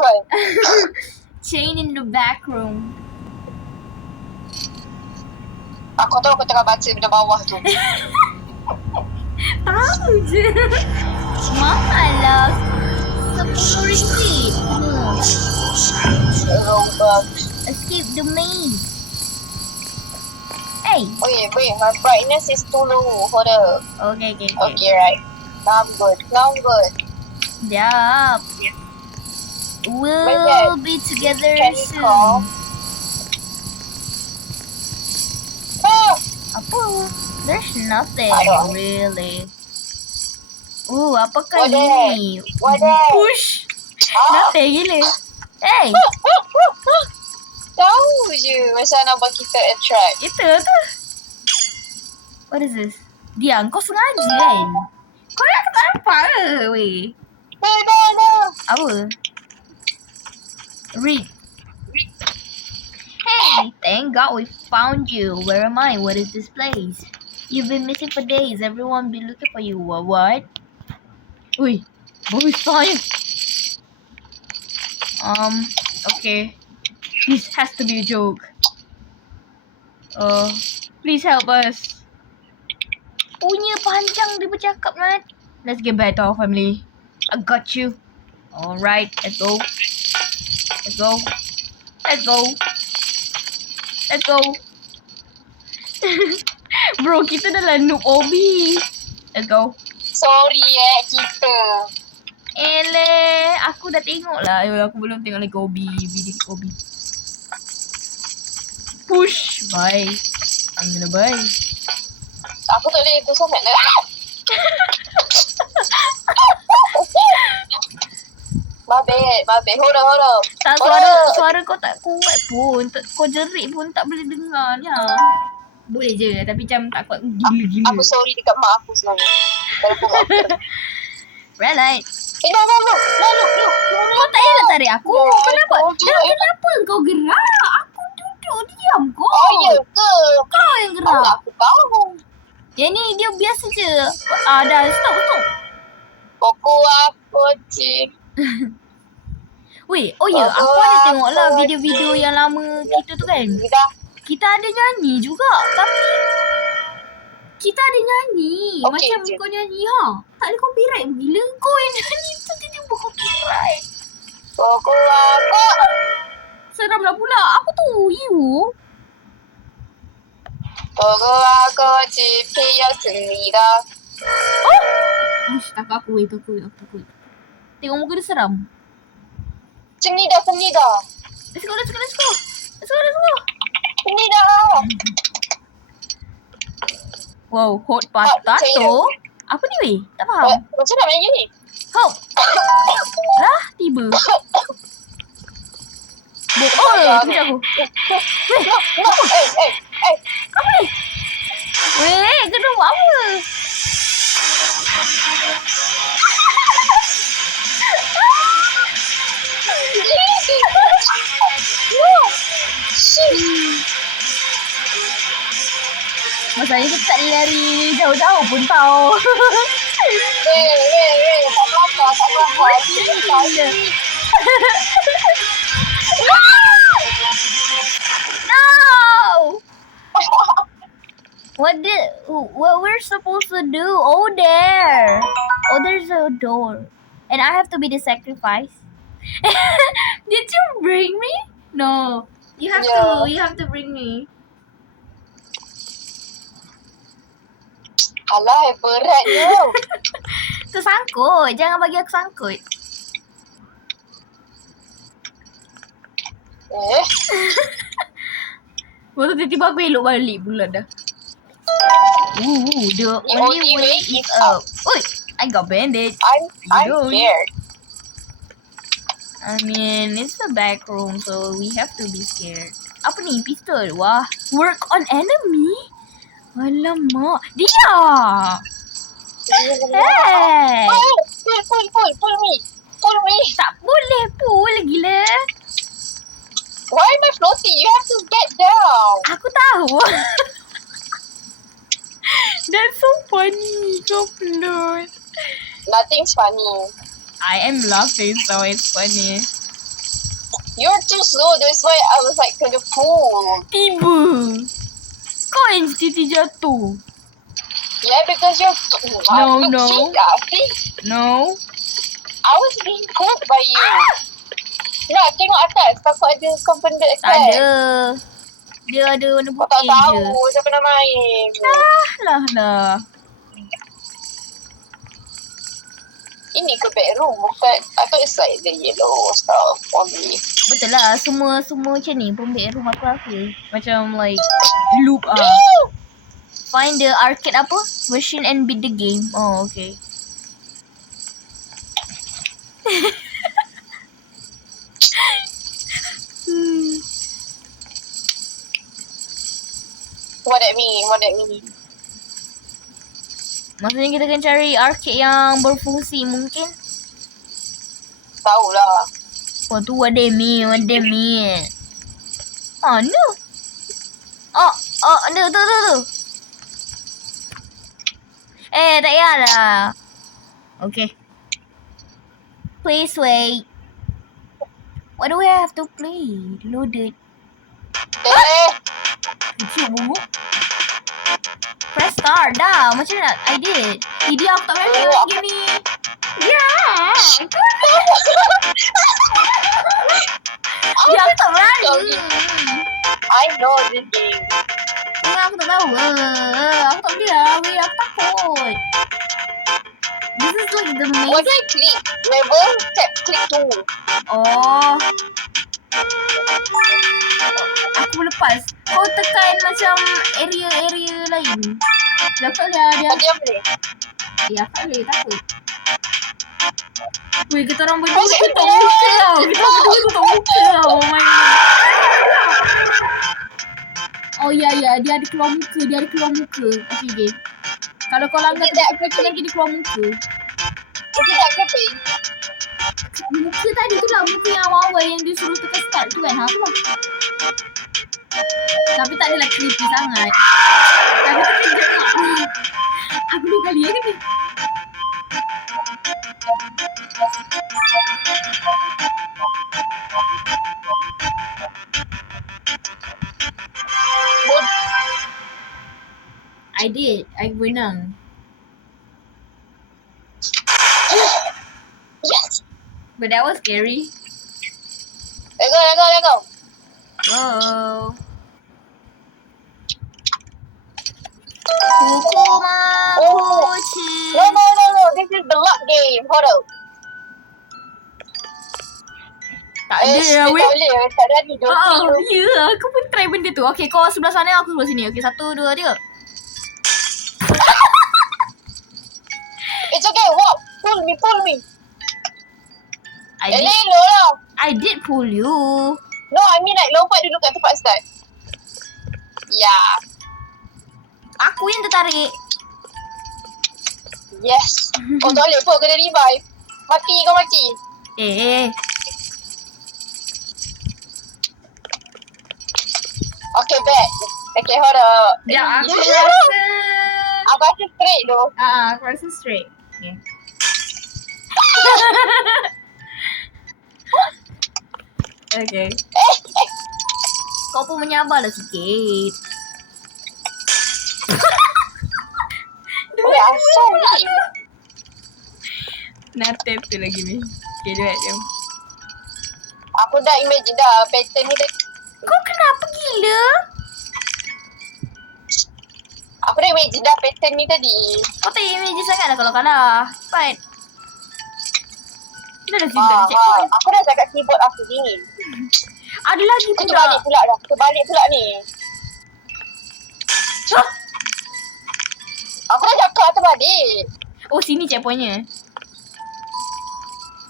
one. Chain in the back room. Aku tahu aku tengah baca benda bawah tu. Tahu je. Mahal lah. RM10 kena. Robux. Escape the maze. Hey. Wait, my brightness is too low. Hold up. Okay. Okay, right. Now I'm good. Yup. We'll be together Can you soon. call? Oh! Apa? There's nothing Aduh. really. Apakah Wadah. ini? Push. Ah! Nothing gila. Hey, Tahu je macam nak buat kita attract. itu tu. What is this? Diam, kau sengaja kan? Kau nak tak nampak ke, weh? No. Apa? Read. Hey, thank God we found you. Where am I? What is this place? You've been missing for days. Everyone been looking for you. What? Ui, boys fire. Okay. This has to be a joke. Please help us. Punya panjang dia bercakap, man. Let's get back to our family. I got you. Alright, let's go. Bro, kita dah lah noob Obi. Let's go. Sorry kita. Aku dah tengok lah. Aku belum tengok lagi Obi. Video Obi. Push. Bye. I'm gonna bye. Aku tak boleh tu sangat. Mabe. Hold on. Tak, suara kau tak kuat pun. Kau jerit pun tak boleh dengar ni. Boleh je, tapi macam tak kuat gila-gila. Aku sorry dekat mak aku sebenarnya. Red light. No. Kau tak payah tarik aku. Kenapa? Kenapa kau gerak? Aku duduk diam kau. Oh, ya ke? Kau yang gerak. Aku tahu. Yang ni dia biasa je. Dah stop. Pokok aku cik. Weh, aku ada tengok lah video-video yang lama kita tu kan. Kita ada nyanyi juga, tapi kita ada nyanyi. Okay, macam kau nyanyi tak ada copyright. Bila kau yang nyanyi tu tiba-tiba copyright. Pokok aku. Seram lah pula. Apa tu? You? Pokok aku cik yang sendiri. Takut aku weh, takut. Tengok muka dia seram. Sendiri dah. Let's go. Sendiri dah. Wow, hot potato. Apa ni weh? Tak faham. Macam nak main gini? Hop. Lah, tiba. Kejap aku. Apa ni? Weh, kena buat apa? Masalahnya kita tak lari jauh-jauh pun tau. Weh, tak apa. No! What we're supposed to do? Oh, there. Oh, there's a door. And I have to be the sacrifice. Did you bring me? No. You have to bring me. Alah, berat tu. Tersangkut. Jangan bagi aku sangkut. Baru tiba-tiba aku elok balik pula dah. The only way is up. Oi, I got bandage. I'm scared. I mean, it's the back room, so we have to be scared. Apa ni? Pistol? Wah. Work on enemy? Alamak. Dia! Hey! Pull me. Tak boleh pull, gila. Why am I floating? You have to get down. Aku tahu. That's so funny. Kau float. Nothing's funny. I am laughing, so it's funny. You're too slow. That's why I was like kind of cool. Tiba. Kau yang titik jatuh. Yeah, because you're No, look, no. See? No. I was being pulled by you. Nak tengok atas. Takut ada confident Tak attack. ada. Dia ada warna Kau tak putih je. tahu siapa nak main. Lah. Ini ke bedroom? Bukan. I thought it's like the yellow stuff on me. Betul lah. Semua macam ni pun bedroom aku rasa. Macam like loop Find the arcade apa? Version and beat the game. Oh, okay. What that mean? Maksudnya kita akan cari arcade yang berfungsi mungkin. Tahulah. What they mean. Oh, no. Tu. Tak payahlah. Okay. Please wait. What do we have to play? Loaded. Kecil bumbu. Press start dah. Macam mana? I did. Jadi aku tak berani lagi ni. Ya. Ya, aku tak berani. I know this game. Aku tak tahu. Aku tak boleh lah. Aku takut. This is like the main. What do I click? Level? Tap click 2. Oh. Aku lepas. Kau tekan macam area lain. Dapat lah dia. Diam boleh? Ya, tak boleh. Takut. Weh, kita orang berdua tutup muka tau. Oh my god. Oh ya. Dia ada keluar muka. Okay. Kalau kau langgar tepi lagi dia keluar muka. Itu tak creepy. Muka tadi tu lah. Muka yang awal yang dia suruh tekan start tu kan. Tu lah. Tapi tak adalah creepy sangat. Tapi terkejut tak. Aku 2 kali ya ni. I did. I menang. Yes. But that was scary. Let go. Oh. Hukuman kucing. No. This is the luck game. Hold up. Tak ada lah weh. Tak ada ni. Ya, aku pun try benda tu. Okay, kau sebelah sana, aku sebelah sini. Okay, 1, 2, 3. It's okay. Walk. Pull me. I Elok did, lah. I did pull you. No, I mean like lompat dulu kat tempat start. Yeah. Aku yang tertarik. Yes. Oh, tak boleh pun. Kena revive. Kau mati. Okay, back. Okay, hold up. Ya, aku rasa. Aku rasa straight tu. Aku rasa straight. Okay. Okay. Kau pun menyabarlah sikit. Weh, asal ni. Natep tu lagi ni. Okay, duet jom. Aku dah imagine dah pattern ni dah. Kau kenapa gila? Aku dah imagine dah pattern ni tadi. Kau tak imagine sangat lah kalau kalah. Cepat. Kita dah sini tadi checkpoint. Aku dah cakap keyboard aku ni. Ada lagi Terbalik pula. Terbalik pula ni. Hah? Aku dah cakap terbalik. Oh, sini checkpointnya.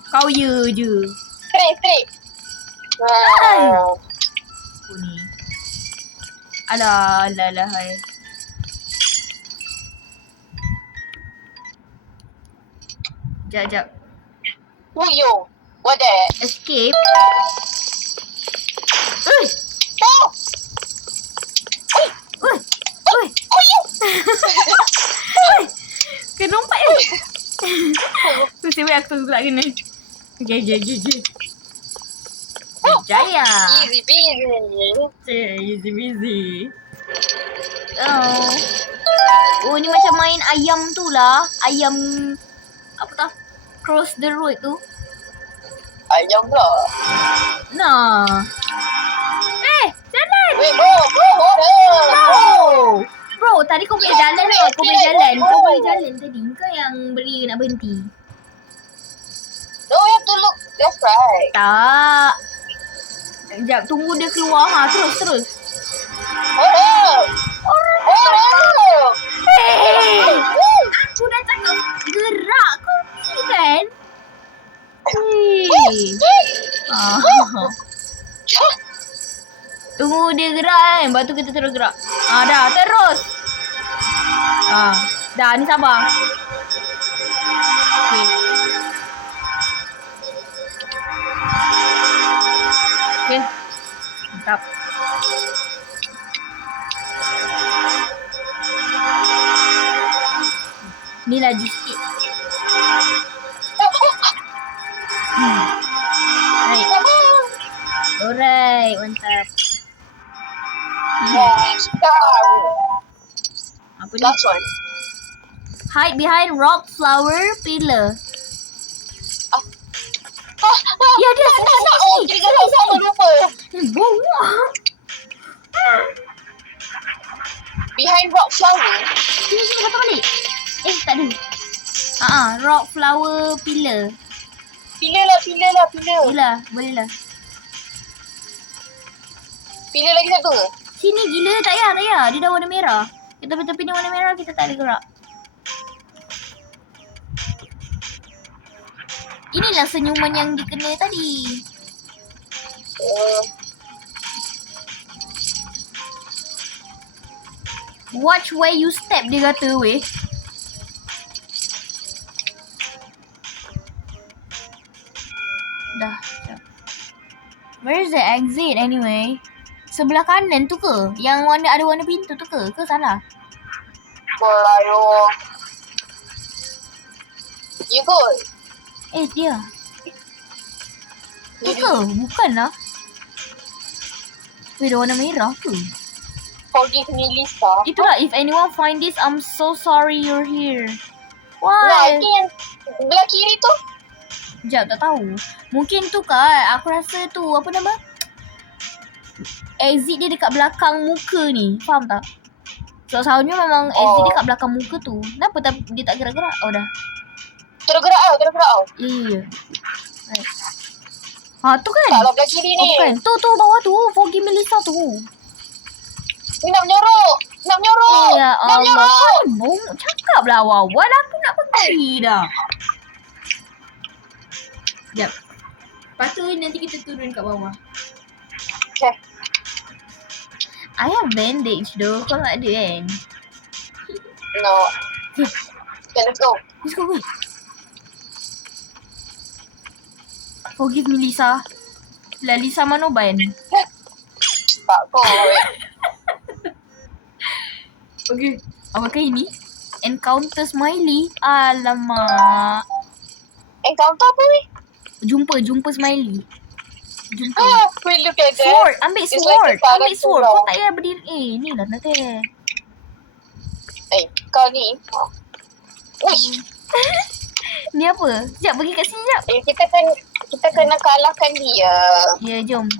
Kau ya je. Straight. Aku ni. Alah, hai. Jap. Yo. What that? Escape. Oh! Oi. Kena lompat je. Nasib baik aku tunggu pula kena. Okay. Jaya. Easy peasy. Easy busy. Oh. Oh, ni macam main ayam tu lah. Ayam apa tah? Cross the road tu. Ayam pula. Nah. Jalan. Wait, bro. Bro, tadi kau boleh jalan ke? Kau boleh jalan. Kau boleh jalan tadi. Kau yang beri nak berhenti. No, you have to look left, right. Tak. Sekejap, tunggu dia keluar. Terus. Hey! Aku dah cakap gerak kau ni kan? Tunggu dia gerak kan. Lepas tu kita terus gerak. Dah. Terus. Dah. Ni sabar. Okay. Okay. Mantap. Ni lagi sikit. Alright, mantap. Apa ni? Last one. Hide behind rock flower pillar. Ya, dia sini. Oh, kita sama lupa. Bawah. Behind rock flower. Sini kata balik. Tak ada. Rock flower pillar. Pillar lah. Gila, boleh lah. Pillar lagi satu. Sini gila, tak payah. Dia dah warna merah. Kita tepi ni warna merah, kita tak boleh gerak. Inilah senyuman yang dikena tadi. Watch where you step, dia kata weh. Dah. Where is the exit anyway? Sebelah kanan tu ke? Yang ada warna pintu tu ke? Ke salah? Melayu. You good? Dia. Tu ke? Bukan lah. Ada warna merah ke? Forgive me, Lisa. Itulah, if anyone find this, I'm so sorry you're here. Nah, Why? ini yang belah kiri tu. Sekejap, tak tahu. Mungkin tu kan, aku rasa tu, apa nama? Exit dia dekat belakang muka ni. Faham tak? So, soundnya memang exit dia kat belakang muka tu. Kenapa dia tak gerak-gerak? Oh, dah. Terus gerak tau. Ya. Right. Tu kan? Tak lah belah kiri ni. Bukan. Tu bawah tu. Forgive me, Lisa tu. Ni nak menyorok. Ya Allah. Kau bongok cakap lah awal-awal. Aku nak pergi dah. Sekejap. Lepas tu nanti kita turun kat bawah. Okay. I have bandage though. Kau tak ada kan? No. Okay, let's go. Let's go. Forgive me, Lisa. Lah, Lisa Manoban. Tak kau. Okay. Apakah ini? Encounter Smiley. Alamak. Encounter apa ni? Jumpa Smiley. Jumpa. We look at that. Sword. Ambil It's sword. like a Ambil sword. parasol. Kau tak payah berdiri. Ni lah nanti. Kau ni. Uish. Ni apa? Sekejap, pergi kat sini sekejap. Kita kena kalahkan dia. Ya, jom.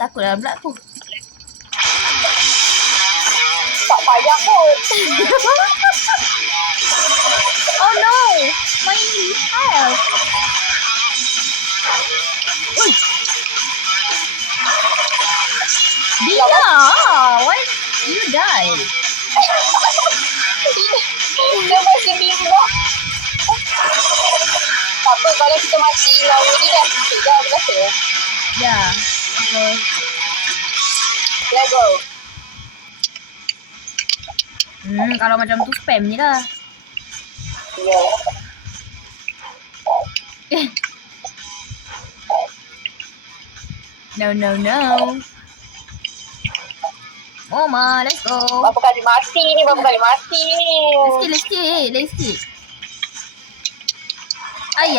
Takutlah pula aku. Tak payah pun. Oh no! Smiley, help! Ui! Dina! Why you die? Dia masih biru. Tak apa, kalau kita mati, lawa dia dah sikit dah berasa. Ya. Okay. Let's go. Kalau macam tu spam je lah. Ya. No. Mama, let's go. Berapa kali mati ni. Let's skip. Ay.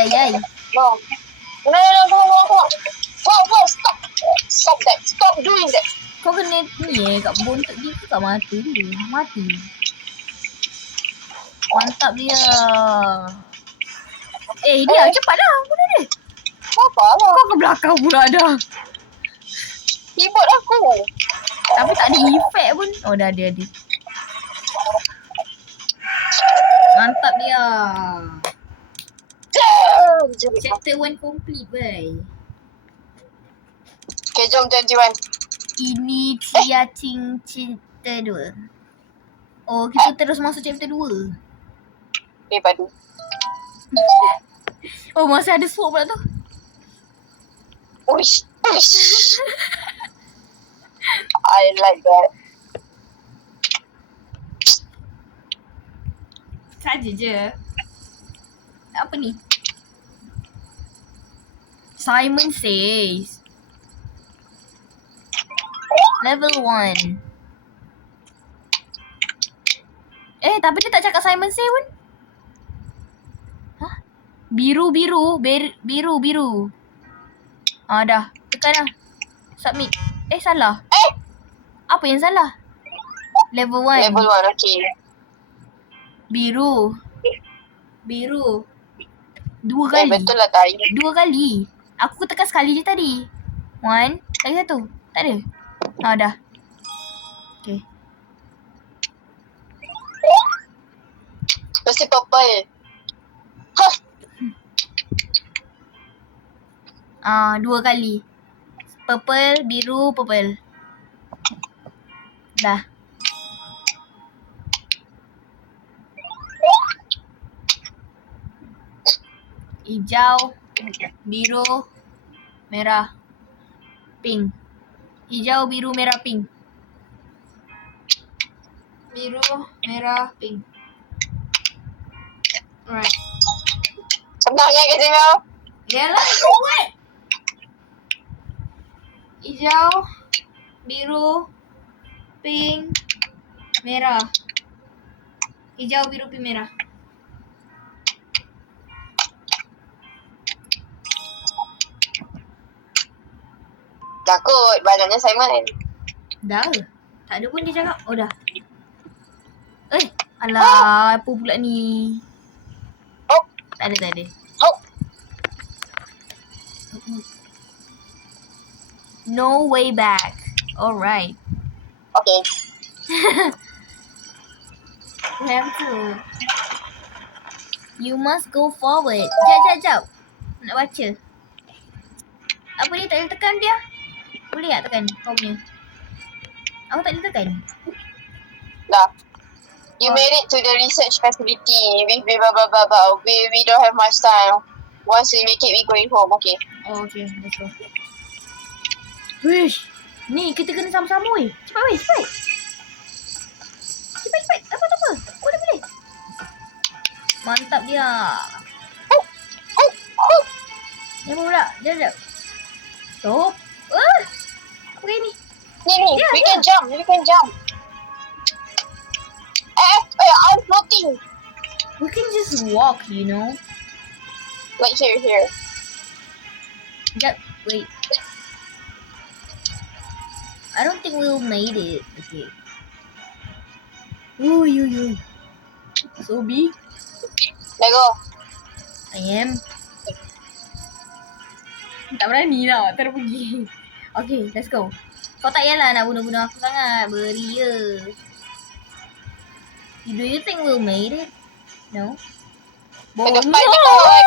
No. No. Wow, stop. Stop that. Stop doing that. Kau kena ni kat bontot dia ke kat mata dia. Mati. Mantap dia. Dia cepatlah bunuh dia. Apa lah? Kau ke belakang pula dah. Keyboard aku. Tapi tak ada efek pun. Oh dah ada. Mantap dia. Chapter 1 complete, bye. Okay, jom 21. Ini Cia Cing cerita 2. Oh, kita terus masuk chapter 2. Padu. Oh, masih ada sword pula tu. Uish. I like that. Saja je. Apa ni? Simon Says. Level 1. Tapi dia tak cakap Simon Say pun. Hah? Biru. Dah. Tekan dah. Submit. Salah. Apa yang salah? Level 1. Level 1, okay. Biru. 2 kali. Betul lah tadi. 2 kali. Aku tekan sekali je tadi. 1. Lagi satu. Tak ada. Dah. Okay. Mesti purple. 2 kali. Purple, biru, purple. Dah. Hijau, biru, merah, pink. Hijau, biru, merah, pink. Biru, merah, pink. Alright. Senang kan kerja kau? Yalah, kuat. Hijau, biru, pink, merah. Hijau, biru, pink, merah. Takut banyaknya Simon. Dah. Tak ada pun dia cakap. Oh dah. Alah, apa pula ni? Oh. Tak ada. Oh. No way back. Alright. Okay. We have to. You must go forward. Jap. Nak baca. Apa ni, tak boleh tekan dia? Boleh tak tekan kau punya? Aku tak boleh tekan. Dah. You made it to the research facility. We blah blah blah blah. We don't have much time. Once we make it, we going home. Okay. Oh, okay. Let's go. Wish. Ni, kita kena sama-sama weh. Cepat weh, cepat. Cepat. Apa. Boleh. Mantap dia. Ni apa pula? Jap. Stop. Apa ni? Ni. We can jump. I'm floating. We can just walk, you know. Like here. Jap, wait. I don't think we'll made it. Okay. Ui. So big. Let go. I am. Tak berani nak terpergi. Okay, let's go. Kau tak payahlah nak bunuh-bunuh aku sangat. Beri je. Do you think we'll made it? No? Ke depan je kot.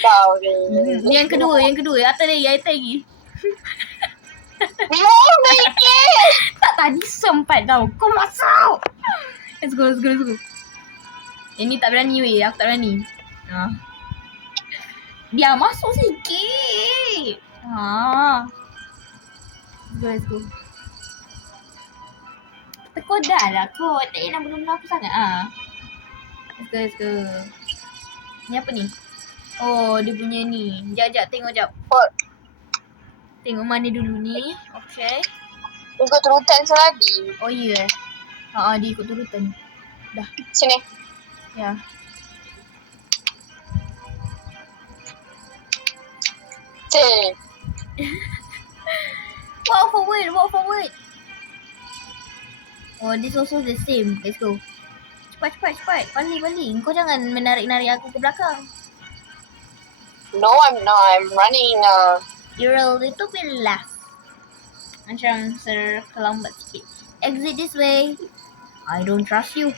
Kau ni. Ni yang kedua. Atas lagi. We all make it. Tak, tadi sempat tau. Kau masuk. Let's go. Yang ni tak berani weh. Aku tak berani. Dia masuk sikit. Let's go. Tekut dah lah kot. Tak payah nak bunuh-bunuh aku sangat. Let's go. Ni apa ni? Oh, dia punya ni. Jap, tengok jap. Tengok mana dulu ni. Okay. Ikut turutan selagi. Oh ya. Dia ikut turutan. Dah. Sini. Ya. Cik. Walk forward, walk forward. Oh, this also the same. Let's go. Cepat, cepat, cepat. Balik. Kau jangan menarik-narik aku ke belakang. No, I'm not. I'm running. You're a little bit left. Macam terlambat sikit. Exit this way. I don't trust you.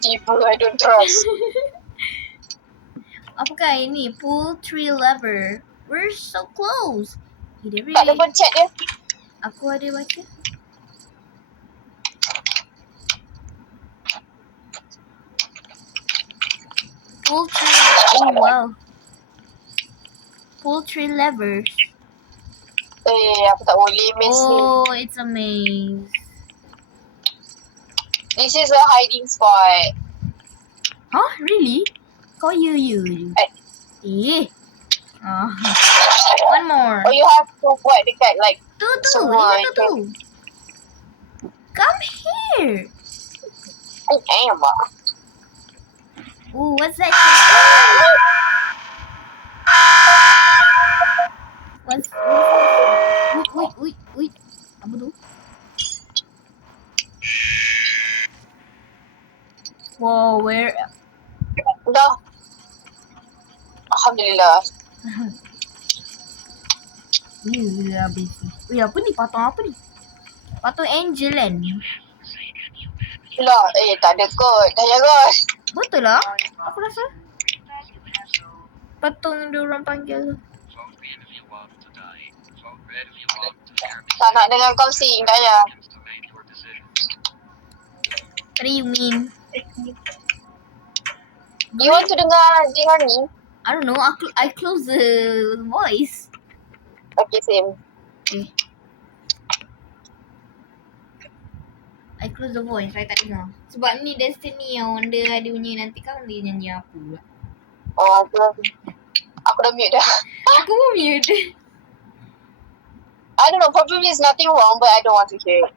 People I don't trust. Apakah ini? Pull 3 lever. We're so close. Tidak Tak ada really. pencet dia. Aku ada baca. Pull 3. Oh wow. Pull 3 levers. Aku tak boleh miss ni. Oh, it's a maze. This is a hiding spot. Huh? Really? Kau you je. Eh. One more. Oh, you have to buat dekat like Tu. semua Ingat tu. Come here. I am. Ooh, what's that? Wait. Apa tu? Whoa, where? Dah. Alhamdulillah. Ni habis. Apa ni? Patung apa ni? Patung angel kan? Lah, tak ada kot. Dah kot. Betul lah. Aku rasa. Patung dia orang panggil. Tak nak dengan kau sing, tak payah. What do you mean? You want to dengar ni? I don't know. I close the voice. Okay, same. Okay. I close the voice. I tak dengar. Sebab ni Destiny yang dia ada punya nanti kan dia nyanyi apa pula. Oh, aku dah mute dah. Aku pun mute. I don't know, probably there's nothing wrong, but I don't want to hear it.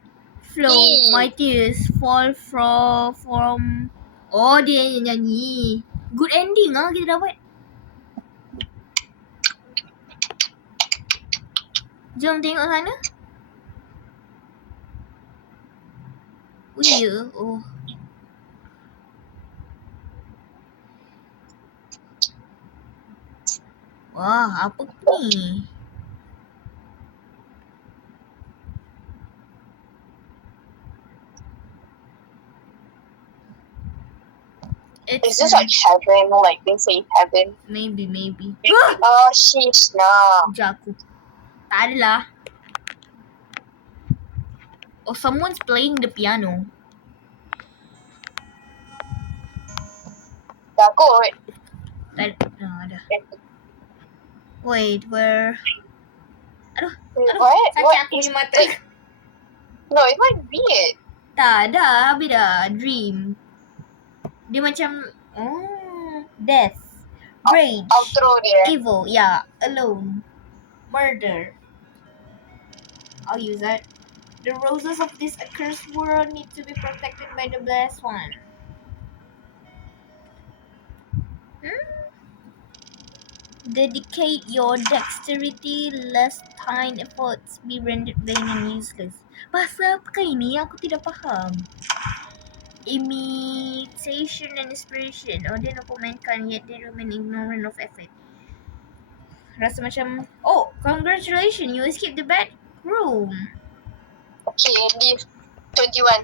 Flow, my tears fall from. Oh, dia yang nyanyi. Good ending ah kita dapat. Jom tengok sana. Oh ya. Oh. Wah, apa ni? Is this like heaven? Like they say heaven? Maybe. Oh, sheesh, nah. Sekejap aku. Tak ada lah. Oh, someone's playing the piano. Dah kot. Ada. Wait, where? Aduh. What? Sakit What aku is punya mata. No, it's like weird. Tak, dah. Habis dah. Dream. Dia macam... death. Rage. Outro dia. Evil. Yeah. Alone. Murder. I'll use that. The roses of this accursed world need to be protected by the blessed one. Dedicate your dexterity lest thine efforts be rendered vain and useless. Bahasa apakah ini? Aku tidak faham. Imitation and inspiration. Oh, dia nak pemainkan yet they remain ignorant of effort. Rasa macam, oh, congratulations, you escaped the bad room. Okay, leave 21.